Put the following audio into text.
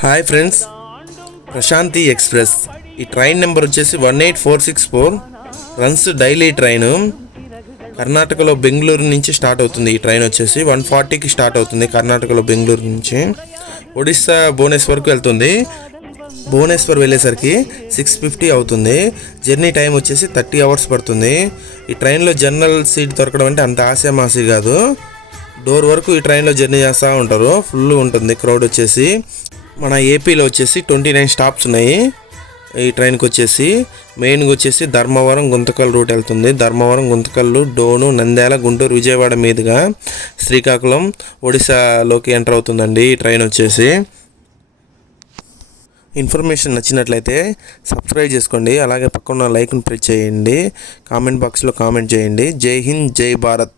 Hi friends, Prashanti express ఈ train number వచ్చేసి 18464 runs daily train. కర్ణాటకలో బెంగళూరు నుంచి స్టార్ట్ అవుతుంది. ఈ ట్రైన్ వచ్చేసి 140కి స్టార్ట్ అవుతుంది కర్ణాటకలో బెంగళూరు నుంచి. ఒడిస్సా భువనేశ్వర్కు వెళ్తుంది. భువనేశ్వర్ వెళ్ళేసరికి 6:50 అవుతుంది. జర్నీ టైం వచ్చేసి 30 అవర్స్ పడుతుంది. ఈ ట్రైన్లో జనరల్ సీట్ దొరకడం అంటే అంత ఆశామాసి కాదు. డోర్ వరకు ఈ ట్రైన్లో జర్నీ చేస్తూ ఉంటారు. ఫుల్ ఉంటుంది క్రౌడ్ వచ్చేసి. మన ఏపీలో వచ్చేసి 29 స్టాప్స్ ఉన్నాయి. ఈ ట్రైన్కి వచ్చేసి మెయిన్గా వచ్చేసి ధర్మవరం గుంతకల్ రూట్ వెళ్తుంది. ధర్మవరం, గుంతకల్లు, డోను, నంద్యాల, గుంటూరు, విజయవాడ మీదుగా శ్రీకాకుళం, ఒడిశాలోకి ఎంటర్ అవుతుందండి ఈ ట్రైన్ వచ్చేసి. ఇన్ఫర్మేషన్ నచ్చినట్లయితే సబ్స్క్రైబ్ చేసుకోండి. అలాగే పక్కన లైక్ని ప్రెస్ చేయండి. కామెంట్ బాక్స్లో కామెంట్ చేయండి. జై హింద్, జై భారత్.